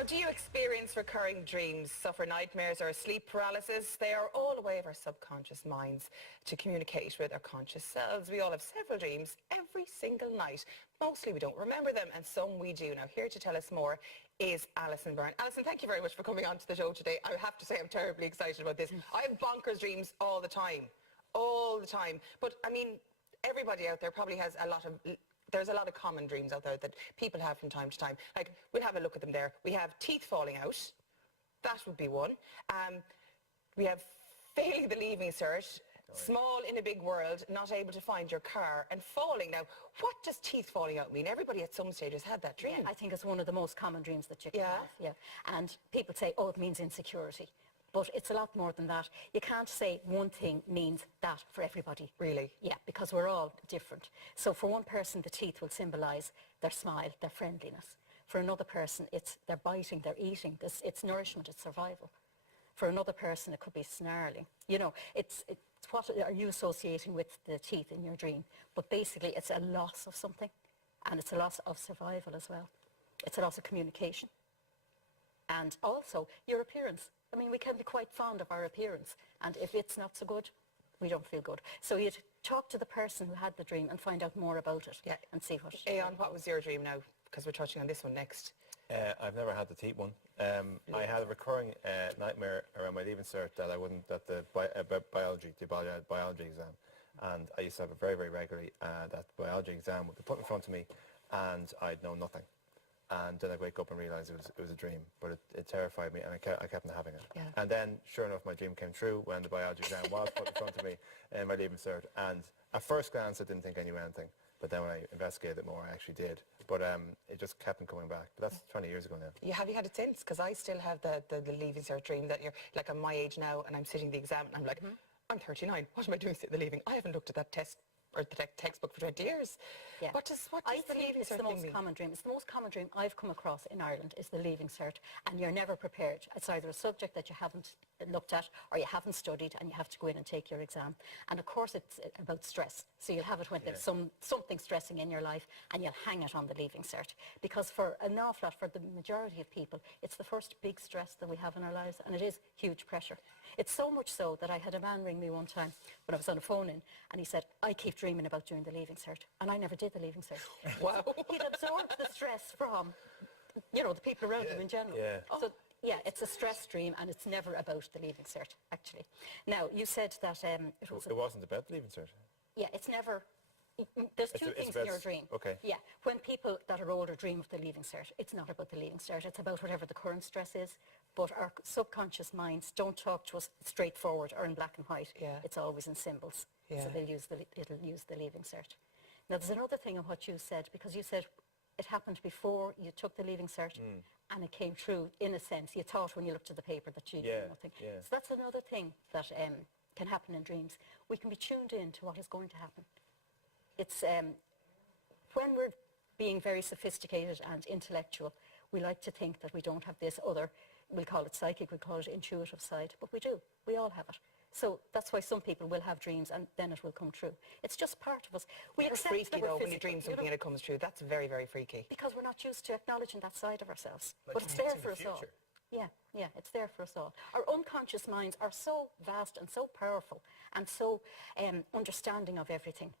Now, do you experience recurring dreams, suffer nightmares or sleep paralysis? They are all a way of our subconscious minds to communicate with our conscious selves. We all have several dreams every single night. Mostly we don't remember them, and some we do. Now, here to tell us more is Alison Byrne. Alison, thank you very much for coming on to the show today. I have to say I'm terribly excited about this. I have bonkers dreams all the time. All the time. But, I mean, everybody out there probably has a lot of... There's a lot of common dreams out there that people have from time to time. Like, we'll have a look at them there. We have teeth falling out. That would be one. We have failing the leaving cert, small in a big world, not able to find your car, and falling. Now, what does teeth falling out mean? Everybody at some stage has had that dream. Yeah, I think it's one of the most common dreams that you can have. Yeah. And people say, oh, it means insecurity. But it's a lot more than that. You can't say one thing means that for everybody. Really? Yeah, because we're all different. So for one person, the teeth will symbolise their smile, their friendliness. For another person, it's they're biting, they're eating. It's nourishment, it's survival. For another person, it could be snarling. You know, it's what are you associating with the teeth in your dream? But basically, it's a loss of something. And it's a loss of survival as well. It's a loss of communication. And also, your appearance. I mean, we can be quite fond of our appearance, and if it's not so good, we don't feel good. So you'd talk to the person who had the dream and find out more about it, and see what... Aon, what was your dream now? Because we're touching on this one next. I've never had the teeth one. I had a recurring nightmare around my leaving cert that I wouldn't, that the biology exam, and I used to have it very, very regularly, that biology exam would be put in front of me, and I'd know nothing. And then I'd wake up and realise it was a dream, but it terrified me, and I kept on having it. Yeah. And then, sure enough, my dream came true when the biology exam was put in front of me in my leaving cert. And at first glance, I didn't think I knew anything, but then when I investigated it more, I actually did. But it just kept on coming back. But that's 20 years ago now. Have you had it since? Because I still have the leaving cert dream that you're, like, I'm my age now, and I'm sitting the exam, and I'm like, I'm 39. What am I doing sitting the leaving? I haven't looked at that test or the textbook for 20 years. Yeah. What does I the think leaving it's cert the most mean? common dream. It's the most common dream I've come across in Ireland is the leaving cert, and you're never prepared. It's either a subject that you haven't looked at or you haven't studied, and you have to go in and take your exam. And of course it's about stress. So you'll have it when there's something stressing in your life, and you'll hang it on the leaving cert. Because for an awful lot, for the majority of people, it's the first big stress that we have in our lives, and it is huge pressure. It's so much so that I had a man ring me one time when I was on a phone in, and he said, I keep dreaming about doing the leaving cert, and I never did the leaving cert. Wow. He'd absorbed the stress from, you know, the people around him in general. Yeah. So, yeah, it's a stress dream, and it's never about the leaving cert, actually. Now, you said that it wasn't about the leaving cert. Yeah, it's never... There's two things in your dream. Okay. Yeah, when people that are older dream of the leaving cert, it's not about the leaving cert, it's about whatever the current stress is. But our subconscious minds don't talk to us straightforward or in black and white. Yeah. It's always in symbols. Yeah. So it'll use the leaving cert. Now, there's another thing on what you said, because you said it happened before you took the leaving cert, and it came true, in a sense. You thought when you looked at the paper that you knew nothing. Yeah. So that's another thing that can happen in dreams. We can be tuned in to what is going to happen. It's when we're being very sophisticated and intellectual, we like to think that we don't have this other, we'll call it psychic, we'll call it intuitive side, but we do. We all have it. So that's why some people will have dreams and then it will come true. It's just part of us. We It's accept freaky that we're though when you physical, dream something and it comes true. That's very, very freaky. because we're not used to acknowledging that side of ourselves. Like But it's there in for the us all. future. Yeah, it's there for us all. Our unconscious minds are so vast and so powerful and so understanding of everything.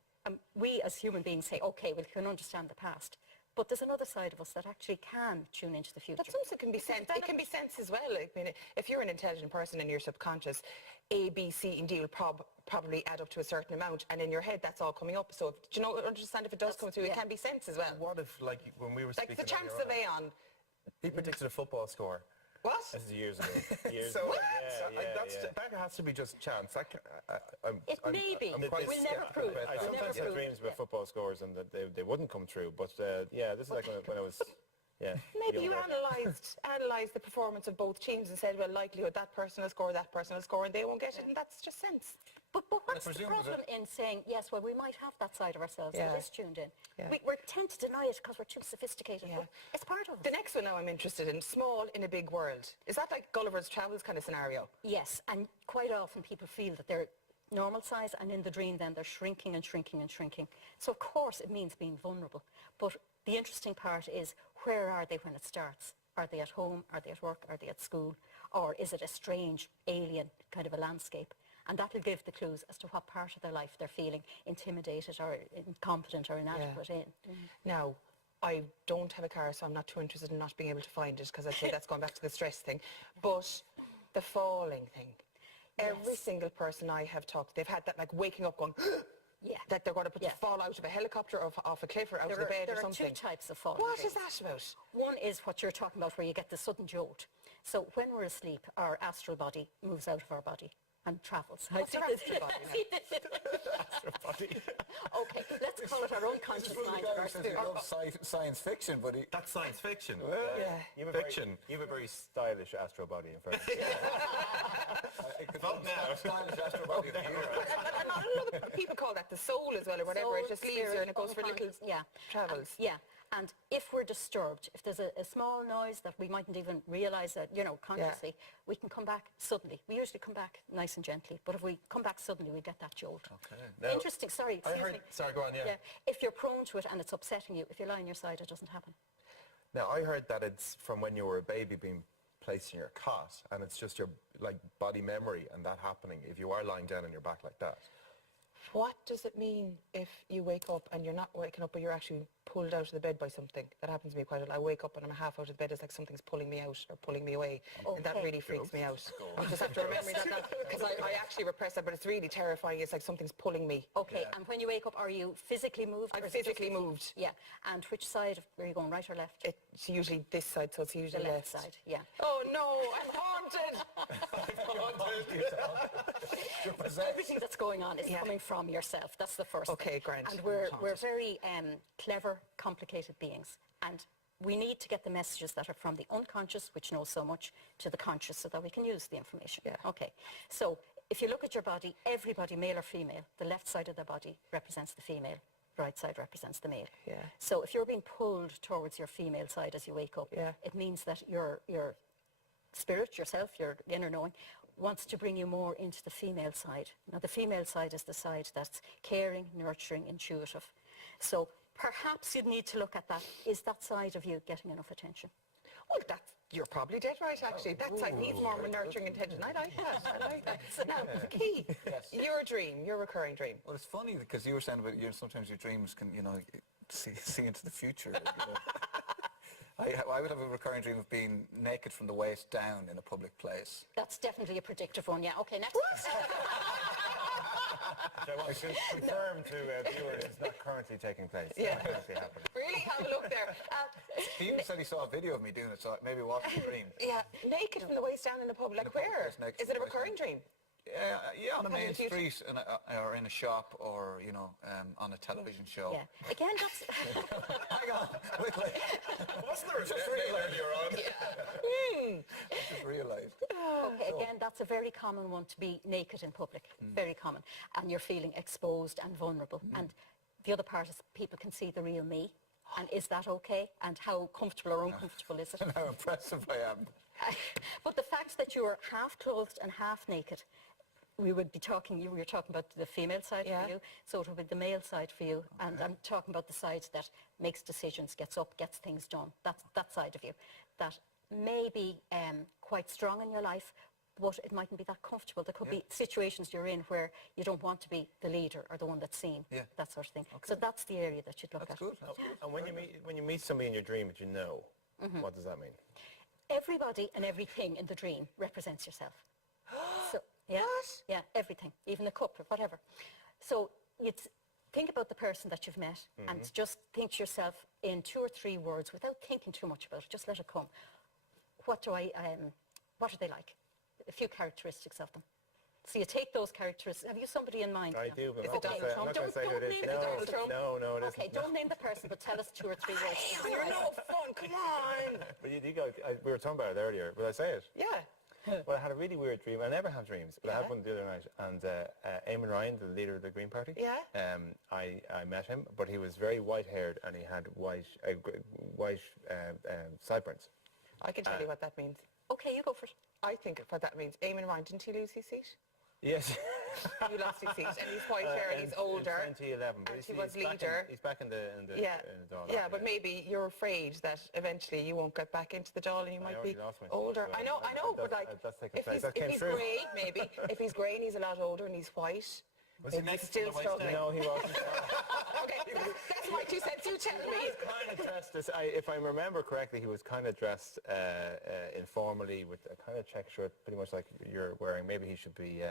We as human beings say, okay, we can understand the past. But there's another side of us that actually can tune into the future. But sometimes it can be sense. It can be sense as well. I mean, if you're an intelligent person in your subconscious, A, B, C, and D will probably add up to a certain amount, and in your head that's all coming up. So, do you know, understand if it does come through, it can be sense as well. What if, like, when we were speaking... Like the chance of Aon. He predicted a football score. What? This is years ago. That has to be just chance. It may be. We'll never prove it. I sometimes have dreams about football scores and that they wouldn't come true. But this is like when I was... Yeah, maybe you analysed the performance of both teams and said, well, likelihood that person will score, and they won't get it, and that's just sense. But what's the problem in saying, yes, well, we might have that side of ourselves that is tuned in. Yeah. We tend to deny it because we're too sophisticated. Yeah. But it's part of us. The next one now I'm interested in, small in a big world. Is that like Gulliver's Travels kind of scenario? Yes, and quite often people feel that they're normal size, and in the dream then they're shrinking and shrinking and shrinking. So of course it means being vulnerable. But the interesting part is, where are they when it starts? Are they at home? Are they at work? Are they at school? Or is it a strange, alien kind of a landscape? And that will give the clues as to what part of their life they're feeling intimidated or incompetent or inadequate in. Now, I don't have a car, so I'm not too interested in not being able to find it, because I'd say that's going back to the stress thing. But the falling thing. Every single person I have talked, they've had that like waking up going, that they're going to fall out of a helicopter or off a cliff or out of the bed or something. There are two types of falling. What is that about? One is what you're talking about, where you get the sudden jolt. So when we're asleep, our astral body moves out of our body and travels. What's your astral body now? Astral body. Okay, let's call it our unconscious mind or our He spirit. loves science fiction, but he... That's science fiction. Yeah. You have a very stylish astral body, in fact. Vote now. Stylish astral body of the year. And a lot of people call that the soul as well, or whatever. It just leaves you and it goes for little travels. And if we're disturbed, if there's a small noise that we mightn't even realise that, consciously, we can come back suddenly. We usually come back nice and gently, but if we come back suddenly, we get that jolt. Okay. Now, Interesting, sorry. Sorry, go on, yeah. If you're prone to it and it's upsetting you, if you lie on your side, it doesn't happen. Now, I heard that it's from when you were a baby being placed in your cot, and it's just your body memory and that happening if you are lying down on your back like that. What does it mean if you wake up and you're not waking up, but you're actually pulled out of the bed by something? That happens to me quite a lot. I wake up and I'm half out of the bed. It's like something's pulling me out or pulling me away. And that really freaks me out. I just have to remember that, because I actually repress that, but it's really terrifying. It's like something's pulling me. Okay, and when you wake up, are you physically moved? I'm or is it physically just- moved. Yeah, and which side, are you going right or left? It's usually this side, so it's usually The left side, yeah. Oh no, I'm haunted! You're possessed. Everything that's going on is coming from yourself. That's the first Okay, thing. grand. And we're Haunted. very clever, complicated beings. And we need to get the messages that are from the unconscious, which knows so much, to the conscious so that we can use the information. Yeah. Okay. So if you look at your body, everybody, male or female, the left side of their body represents the female. Right side represents the male. Yeah. So if you're being pulled towards your female side as you wake up, it means that your spirit, yourself, your inner knowing, wants to bring you more into the female side. Now, the female side is the side that's caring, nurturing, intuitive. So perhaps you'd need to look at that. Is that side of you getting enough attention? Well, you're probably dead right, actually. That side needs more nurturing attention. I like that. So now, Keith, your dream, your recurring dream. Well, it's funny because you were saying about sometimes your dreams can see into the future. I would have a recurring dream of being naked from the waist down in a public place. That's definitely a predictive one, yeah. Okay, next. Which I want to confirm to viewers is not currently taking place. Yeah. Not currently happening. Really have a look there. He even said he saw a video of me doing it, so maybe it wasn't a dream. Yeah, naked from the waist down in the pub. Like public where? place, naked Is from it a the waist recurring down. dream? Yeah, on a main you- street or in a shop or, on a television show. Yeah. Again, that's... Hang on, quickly. Wasn't there a Just earlier on? Just realised. Okay, again, that's a very common one to be naked in public. Very common. And you're feeling exposed and vulnerable. And the other part is people can see the real me. And is that okay? And how comfortable or uncomfortable is it? And how impressive I am. But the fact that you are half clothed and half naked, we would be talking, you were talking about the female side for you, so it would be the male side for you. And I'm talking about the side that makes decisions, gets up, gets things done. That's that side of you. That may be quite strong in your life, but it mightn't be that comfortable. There could be situations you're in where you don't want to be the leader or the one that's seen, that sort of thing. So that's the area that you'd look That's at. good. And when you meet somebody in your dream that you know, what does that mean? Everybody and everything in the dream represents yourself. So, yeah, yeah, everything, even the cup or whatever. So you'd think about the person that you've met and just think to yourself in 2 or 3 words without thinking too much about it. Just let it come. What are they like? A few characteristics of them. So you take those characteristics. Have you somebody in mind? I now? do, but Is I'm it not Donald going Trump? to say who it is. Don't name it Donald Trump. No, it isn't. Okay, don't name the person, but tell us 2 or 3 words. You're no fun, come on. But you go, we were talking about it earlier. Will I say it? Yeah. Well, I had a really weird dream. I never have dreams, but I had one the other night. And Eamon Ryan, the leader of the Green Party, I met him, but he was very white-haired and he had white sideburns. I can tell you what that means. Okay, you go for it. I think what that means, Eamon Ryan, didn't he lose his seat? Yes. You lost his seat, and he's white hair, he's older. In 2011, but and he he's was back leader. he's back in the Yeah, doll. yeah, but maybe you're afraid that eventually you won't get back into the doll and you might already be lost my seat, older. so I know, but like, that's taken if place. he's, That if came he's true. grey, maybe, if he's grey and he's a lot older and he's white, Was he maybe he's next to still the white struggling. No, he wasn't. Okay, that's my 2 cents, you tell me. Kind of dressed if I remember correctly, he was kind of dressed informally with a kind of check shirt, pretty much like you're wearing. Maybe he should be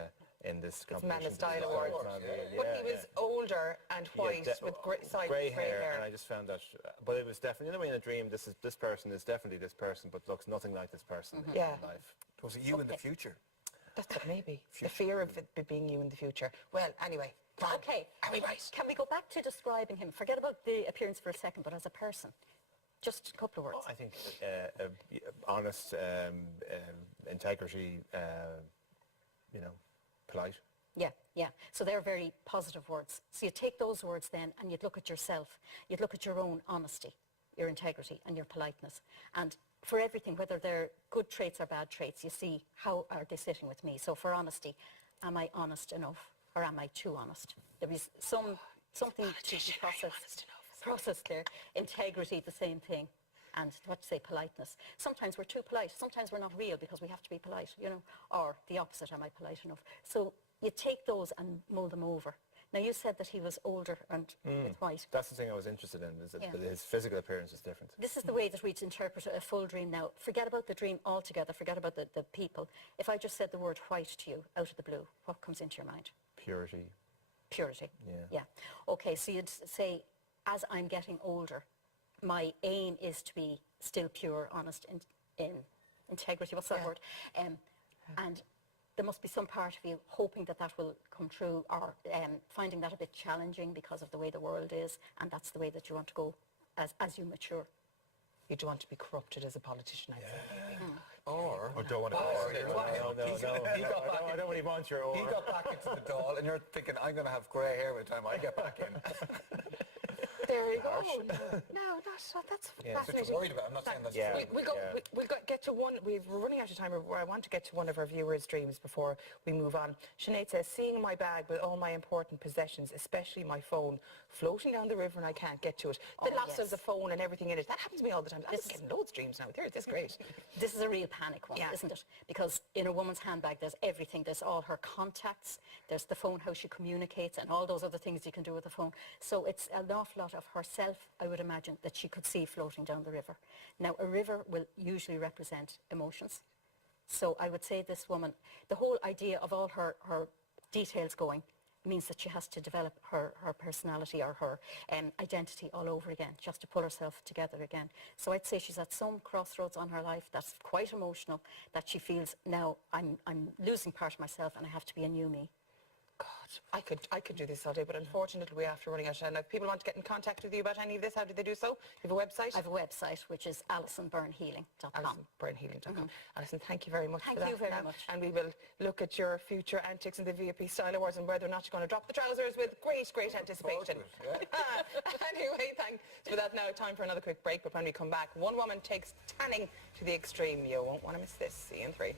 in this competition. Man of Style Award. Yeah, But he was older and white with grey hair, and I just found that. But it was definitely, you know, in a dream, this person is definitely this person, but looks nothing like this person in Yeah. life. Was it you in the future? That's what maybe. The fear of it being you in the future. Well, anyway. Fine. Okay. Are we right? Can we go back to describing him? Forget about the appearance for a second, but as a person. Just a couple of words. I think honest, integrity, you know, polite. Yeah, yeah. So they're very positive words. So you take those words then and you'd look at yourself. You'd look at your own honesty, your integrity and your politeness. And for everything, whether they're good traits or bad traits, you see how are they sitting with me. So for honesty, am I honest enough or am I too honest? There was something to be processed there. Integrity, the same thing. And what to say, politeness. Sometimes we're too polite. Sometimes we're not real because we have to be polite, you know, or the opposite, am I polite enough? So you take those and mull them over. Now, you said that he was older and with white. That's the thing I was interested in, is that Yeah. his physical appearance is different. This is the way that we'd interpret a full dream now. Forget about the dream altogether. Forget about the people. If I just said the word white to you out of the blue, what comes into your mind? Purity. Purity. Yeah. Yeah. Okay, so you'd say, as I'm getting older, my aim is to be still pure, honest, in integrity. What's that word? And there must be some part of you hoping that that will come true, or finding that a bit challenging because of the way the world is, and that's the way that you want to go as you mature. You don't want to be corrupted as a politician, I'd say. maybe. Or Don't want to. I don't really want your. he got back into the doll, and you're thinking, I'm going to have grey hair by the time I get back in. There you go. No, that's That's fascinating. what you're worried about. I'm not saying that's Yeah. true. We'll get to one. We're running out of time. I want to get to one of our viewers' dreams before we move on. Sinead says, seeing my bag with all my important possessions, especially my phone, floating down the river and I can't get to it. The loss of the phone and everything in it. That happens to me all the time. I'm getting loads of dreams now. This is great. This is a real panic one, isn't it? Because in a woman's handbag, there's everything. There's all her contacts. There's the phone, how she communicates, and all those other things you can do with the phone. So it's an awful lot of herself, I would imagine, that she could see floating down the river. Now, a river will usually represent emotions. So I would say this woman, the whole idea of all her details going means that she has to develop her personality or her identity all over again. She has to pull herself together again. So I'd say she's at some crossroads on her life that's quite emotional, that she feels, now I'm losing part of myself and I have to be a new me. God, I could do this all day, but unfortunately we're after running out of time. Now, if people want to get in contact with you about any of this, how do they do so? You have a website? I have a website, which is AlisonByrneHealing.com. AlisonByrneHealing.com. Alison, thank you very much for that. Thank you very now. much. And we will look at your future antics in the VIP Style Awards and whether or not you're going to drop the trousers with great anticipation. Anyway, thanks for that. Now, time for another quick break, but when we come back, one woman takes tanning to the extreme. You won't want to miss this. See you in 3.